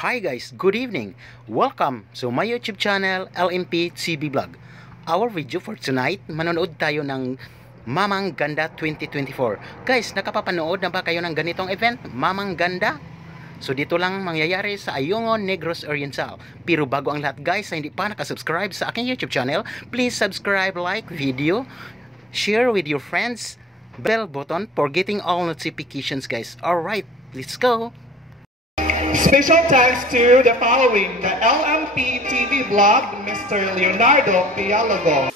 Hi guys, good evening. Welcome to my YouTube channel, LMP TV Vlog. Our video for tonight, manonood tayo ng Mamang Ganda 2024. Guys, nakapapanood na ba kayo ng ganitong event, Mamang Ganda? So dito lang mangyayari sa Ayungon, Negros Oriental. Pero bago ang lahat guys, na hindi pa nakasubscribe sa aking YouTube channel, please subscribe, like video, share with your friends, bell button for getting all notifications guys. Alright, let's go! Special thanks to the following, the LMP TV Vlog, Mr. Leonardo Pialogo.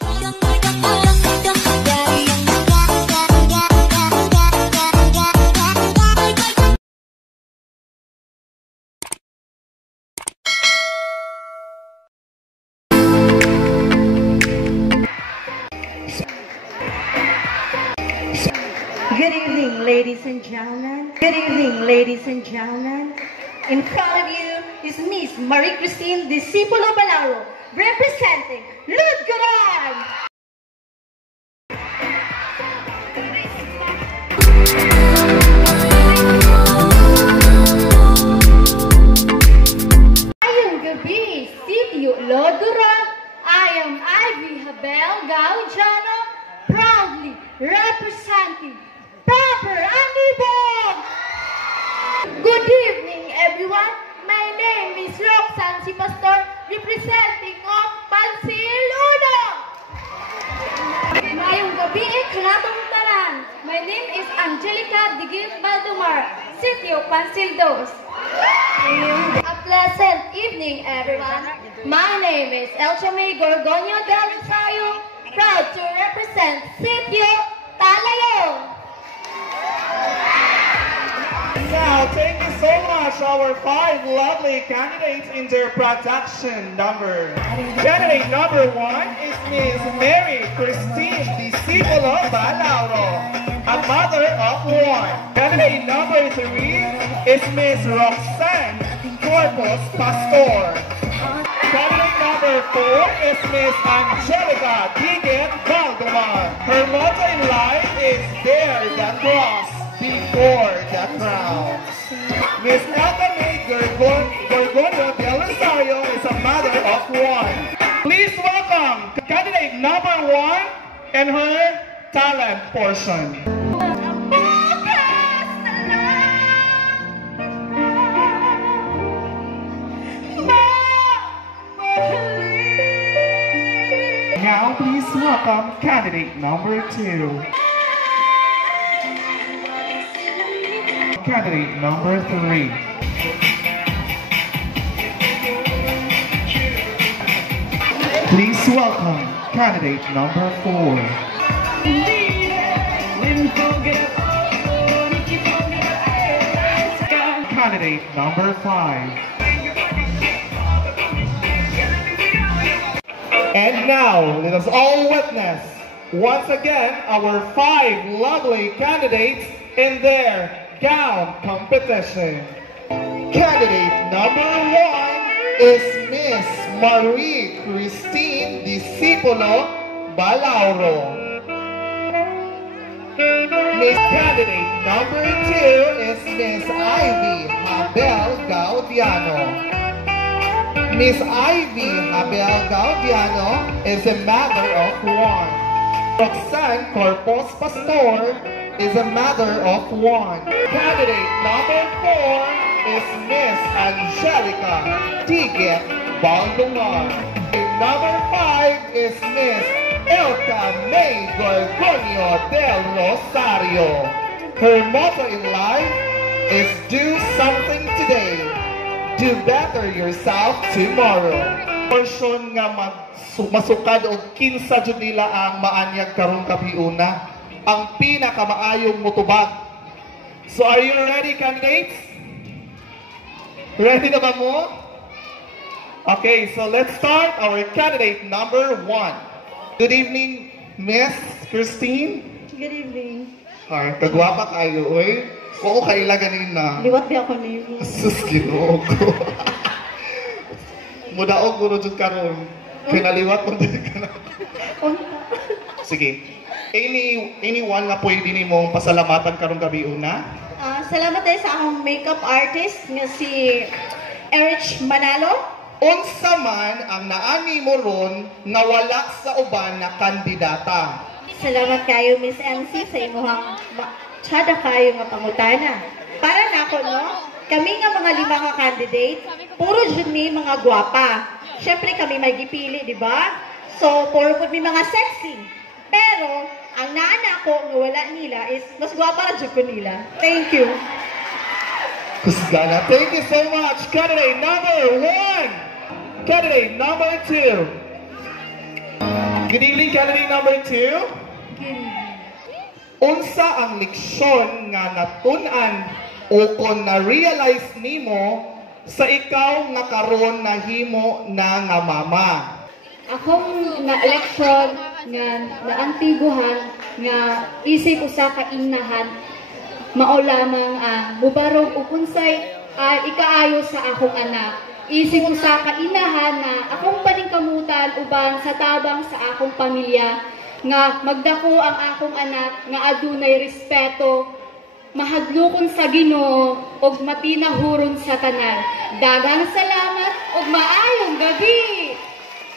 Good evening, ladies and gentlemen. Good evening, ladies and gentlemen. In front of you is Miss Marie Christine Discipulo Balaro, representing Ludgoran. Ngayong gabi, Sitio Ludgoran, I am Ivy Habel Gaudiano, proudly representing Proper Anibog. Good evening, everyone. My name is Roxanne Si Pastor, representing of Pansiluno. Ngayong gabi, kanatong tanan. My name is Angelica Digil Baldumar, Sitio Pansildos. A pleasant evening, everyone. My name is Elcha May Gorgonio del Rosario, proud to represent Sitio Talayong. Now, thank you so much, our 5 lovely candidates in their production number. Candidate number 1 is Miss Mary Christine Discipulo Balauro, a mother of 1. Candidate number 3 is Miss Roxanne Corpus Pastor. Candidate number 4 is Miss Angelica Diget Valdemar. Her motto in life is Bear the Cross before the crown. Miss Elta May Gorgonio del Rosario is a mother of 1. Please welcome candidate number 1 and her talent portion. Now please welcome candidate number 2. Candidate number 3. Please welcome candidate number 4. Candidate number 5. And now, let us all witness once again our 5 lovely candidates in their gown competition. Candidate number 1 is Miss Marie Christine Discipulo Balauro. Candidate number 2 is Miss Ivy Habel Gaudiano. Miss Ivy Habel Gaudiano is a mother of 1. Roxanne Corpus Pastor is a mother of 1. Candidate number 4 is Miss Angelica Diget Baldumar. Number 5 is Miss Elta May Gorgonio del Rosario. Her motto in life is do something today, do better yourself tomorrow. Portion nga masukad og kinsa jud nila ang maanyag karong kabiuna, ang pinakamaayong mutubag. So are you ready, candidates? Ready na ba mo? Okay, so let's start our candidate number 1. Good evening, Miss Christine. Good evening. Ay, kagwapa kayo, oy. Oo, kaila ganina. Liwat di ako name. Sus, Ginoo ko. Mudaog ko rin karon. Pinaliwat mo din ka na. Sige. Anyone nga pwede ni mong pasalamatan karong gabi una? Salamat tayo sa akong makeup artist nga si Erich Manalo. Unsa man ang naani mo ron nga wala sa uban na kandidata? Salamat kayo, Miss MC, sa imuhang tsada kayo nga pangutana. Para na ako, no? Kami nga mga 5 ka candidate, puro dyan may mga gwapa. Siyempre kami may gipili, di ba? So, puro po may mga sexy. Pero, ang naana ko nga wala nila is mas gwapa na dyan ko nila. Thank you. Kusgana, thank you so much. Candidate number 1. Candidate number 2. Good evening, candidate number 2. Unsa ang leksyon nga natunan o kung na-realize nimo sa ikaw nga karon nahimo na nga mama? Akong na-eleksyon nga naantiguhan nga isip usa ka inahan mao lamang mubarog ug unsay ikaayo sa akong anak. Isip usa ka inahan na akong paningkamutan uban sa tabang sa akong pamilya nga magdako ang akong anak nga adunay respeto, mahadlokon sa Ginoo ug mapinahuron sa tanan. Daghang salamat ug maayong gabi.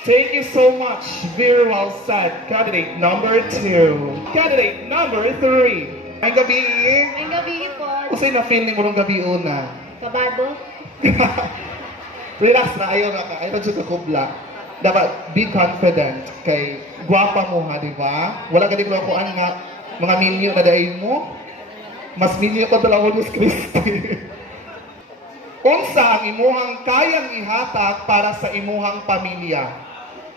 Thank you so much. Very well said. Candidate number 2. Candidate number 3. May gabi. May gabi po. Kasi na-feel ni mo nung gabi una. Kabado. Relax na, ayaw na ka. Ayaw na dyan kakubla. Dapat be confident. Kay gwapa mo ha, di ba? Wala ka di ko kuan nga mga minyo na dahin mo. Mas minyo ko talaga Miss Christy. Unsa ang imuhang kayang ihatag para sa imuhang pamilya?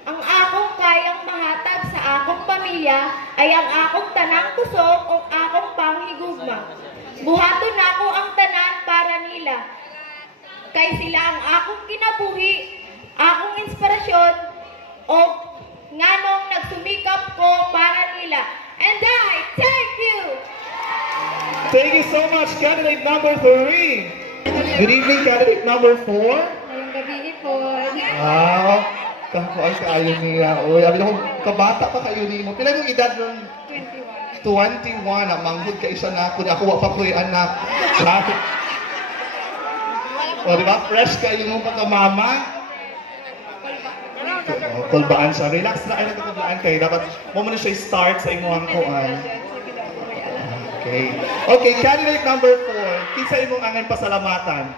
Ang akong kayang mahatag sa akong pamilya ay ang akong tanang kusog o akong panghigugma. Buhaton nako ang tanan para nila. Kay sila ang akong kinabuhi, akong inspirasyon, o nganong nagsumikap ko para nila. And I thank you! Thank you so much, candidate number 3. Good evening, candidate number 4. Ngayong gabi po. Wow, kakuan ka ayo niya. Uy, abi ko kabata pa kayo nimo. Pila yung edad ron? 21. 21 na manghud ka isa na ako. Ako wa pa ko'y anak. O, di ba? Fresh kayo mong pagkamama. Kulbaan siya. Relax na kayo nagkakablaan kayo. Dapat mo muna siya start sa imuhang kuan. Okay. Okay, candidate number 4. Kinsa imong angay pasalamatan?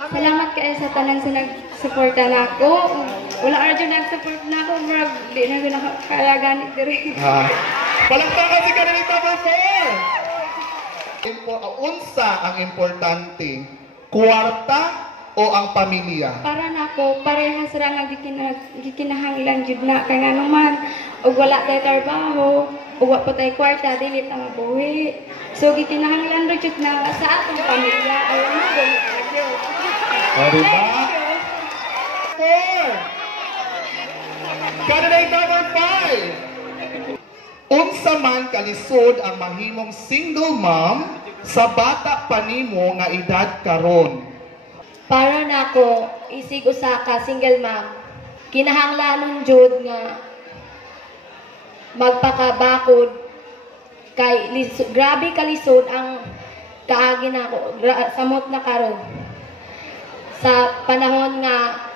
Salamat kayo sa tanan sa nagsuporta na ako. Wala arjo nag-support na ako. Marag, di na ko nakakalaganit dire. Palakpakan si candidate number 4! Unsa ang importante? Kwarta o ang pamilya? Para na ako, parehas ra nga gikinahanglan jud na kay nga naman ug wala tay trabaho, ug wa pa tay kwarta dili ta mabuhi. So gikinahanglan ra jud na sa atong pamilya ay mo gani agyo. Diba? 4. Candidate number 5. Unsa man kalisod ang mahimong single mom sa bata pa nimo nga edad karon? Para na ako, isig usa ka single mom. Kinahanglanon jud nga magpakabakod kay grabe kalisod ang kaagi nako samot na karon. Sa panahon nga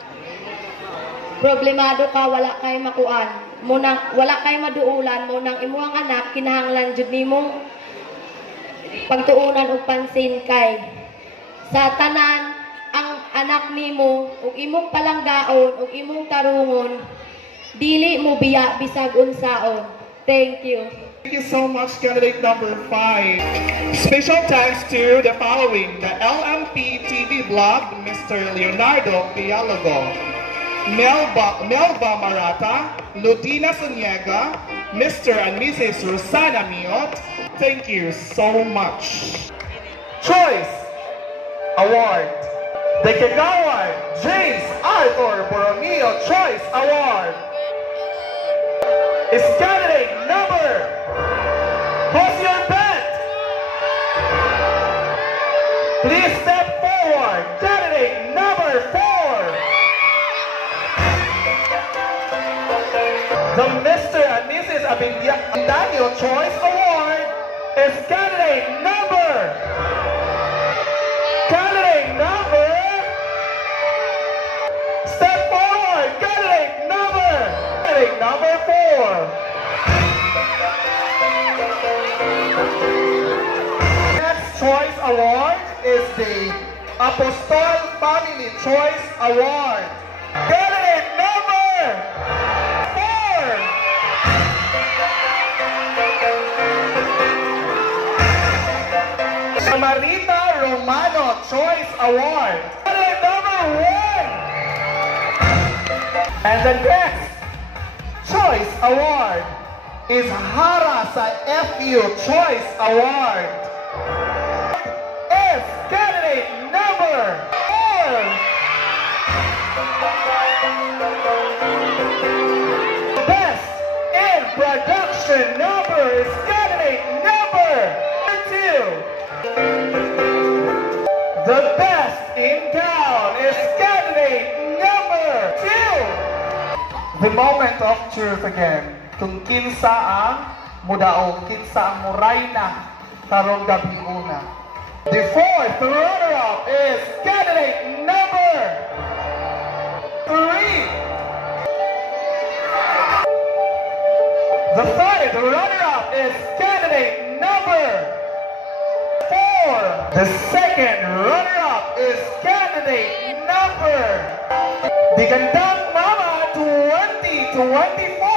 problemado ka, wala kay makuan, wala kay maduulan mo nang imuhang anak, kinahanglan jud nimo pagtuunan og pansin kay sa tanan ang anak nimo ug imong palanggaon ug imong tarungon dili mo biya bisag unsaon. Thank you. Thank you so much, candidate number 5. Special thanks to the following: the LMP TV blog, Mr. Leonardo Pialogo, Melba Marata, Ludina Suniega, Mr. and Mrs. Rosana Miot. Thank you so much. Choice Award. The Kagawad James Arthur Borromeo Choice Award is candidate number. Who's your bet? Please step forward. Candidate number 4. The Mr. and Mrs. Abindanyo Choice Award is candidate number number 4. Next choice award is the Apostol Family Choice Award. Candidate number 4. Marita Romano Choice Award. Candidate number 1. And the next Choice Award is Hara sa FU Choice Award. Is candidate number 4. Best in Production number is candidate number 2. The best in town is candidate number 2. The moment of truth again. Kung kinsa ang mudaog, kinsa ang murayna karong gabi una. The 4th runner-up is candidate number 3. The 5th runner-up is candidate number 4. The 2nd runner-up is candidate number. The Gandang Mama 2024.